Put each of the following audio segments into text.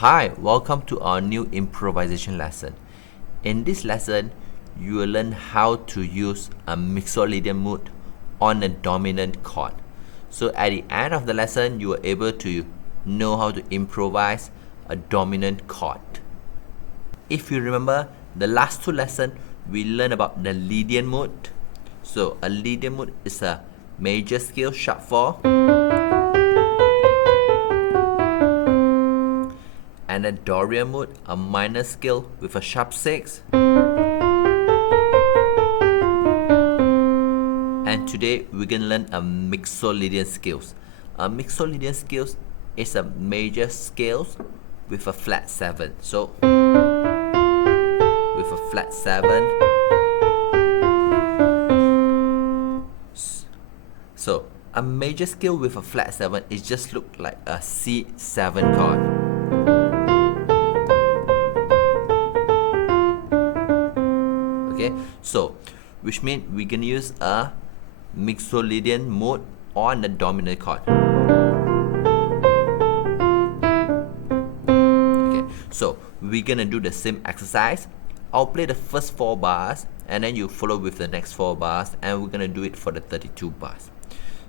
Hi, welcome to our new improvisation lesson. In this lesson, you will learn how to use a Mixolydian mood on a dominant chord. So at the end of the lesson, you are able to know how to improvise a dominant chord. If you remember, the last two lessons, we learned about the lydian mood. So a lydian mood is a major scale sharp 4. And a dorian mood, a minor scale with a sharp 6. And today we're gonna learn a Mixolydian scales. A Mixolydian scales is a major scales with a flat 7. So with a flat 7. So a major scale with a flat 7 it just look like a C7 chord. Okay, so which means we're gonna use a Mixolydian mode on the dominant chord. Okay, so we're gonna do the same exercise. I'll play the first 4 bars and then you follow with the next 4 bars, and we're gonna do it for the 32 bars.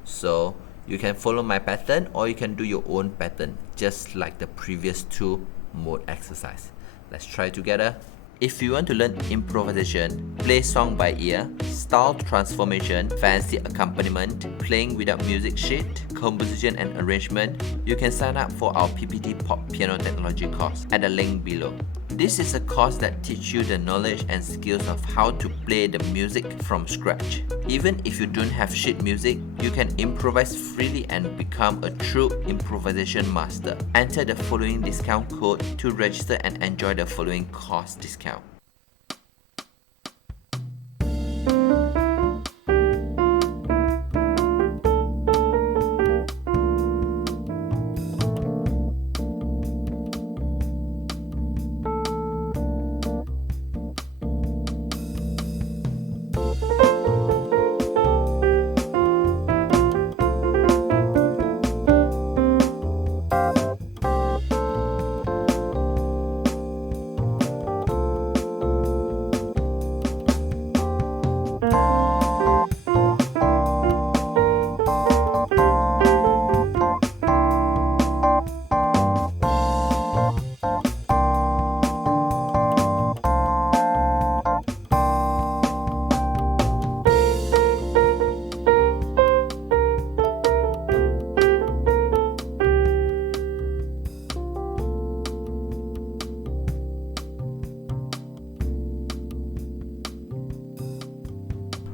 So you can follow my pattern or you can do your own pattern, just like the previous 2 mode exercise. Let's try together. If you want to learn improvisation, play song by ear, style transformation, fancy accompaniment, playing without music sheet, composition and arrangement, you can sign up for our PPT Pop Piano Technology course at the link below. This is a course that teaches you the knowledge and skills of how to play the music from scratch. Even if you don't have sheet music, you can improvise freely and become a true improvisation master. Enter the following discount code to register and enjoy the following course discount.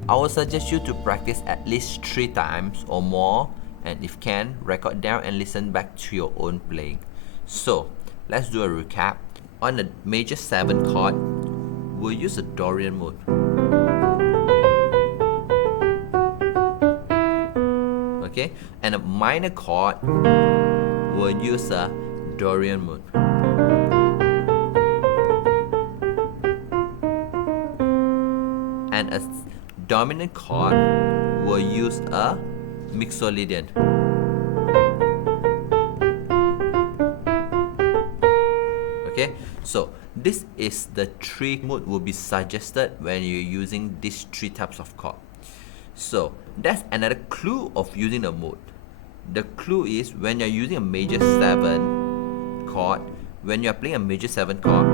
I would suggest you to practice at least 3 times or more, and if can, record down and listen back to your own playing. So, let's do a recap. On the major 7 chord, we'll use a dorian mode. Okay, and a minor chord, we'll use a dorian mode. And a dominant chord will use a Mixolydian. Okay, so this is the 3 mode will be suggested when you're using these 3 types of chord. So that's another clue of using the mode. The clue is when you're using a major 7 chord, when you're playing a major 7 chord,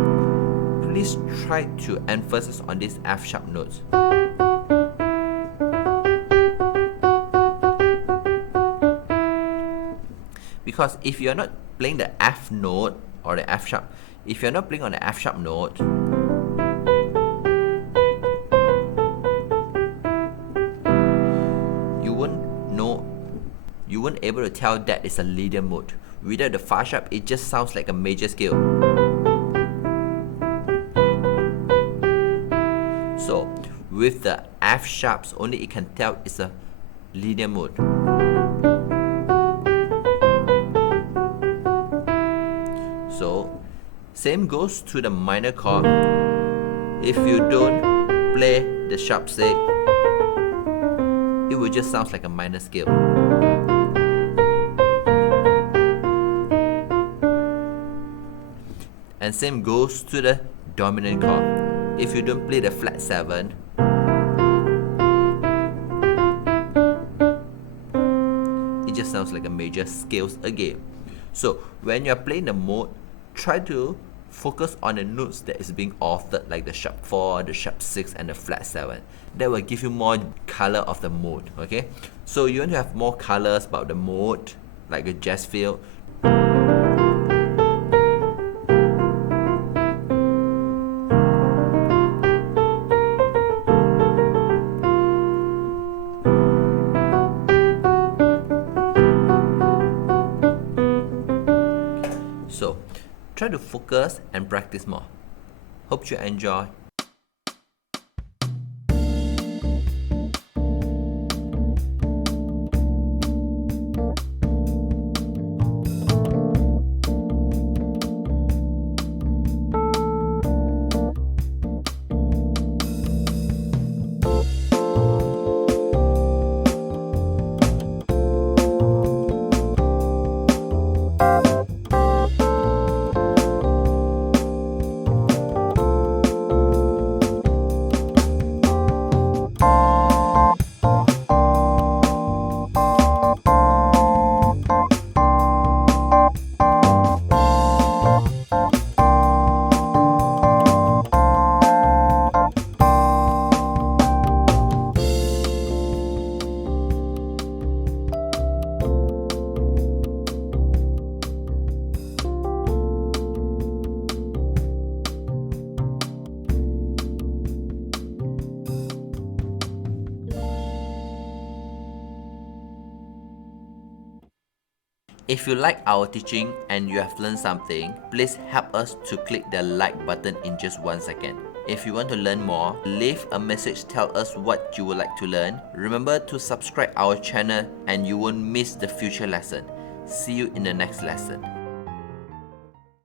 please try to emphasize on these F sharp notes. Because if you're not playing the F note or the F sharp, if you're not playing on the F sharp note, you won't able to tell that it's a lydian mode. Without the Fa sharp, it just sounds like a major scale. So with the F sharps, only it can tell it's a lydian mode. So same goes to the minor chord. If you don't play the sharp 6, it will just sound like a minor scale. And same goes to the dominant chord. If you don't play the flat 7, it just sounds like a major scales again. So when you're playing the mode, try to focus on the notes that is being altered, like the sharp 4, the sharp 6, and the flat 7. That will give you more color of the mode. Okay, so you want to have more colors about the mode, like a jazz feel. So try to focus and practice more. Hope you enjoy. If you like our teaching and you have learned something, please help us to click the like button in just 1 second. If you want to learn more, leave a message, tell us what you would like to learn. Remember to subscribe our channel and you won't miss the future lesson. See you in the next lesson.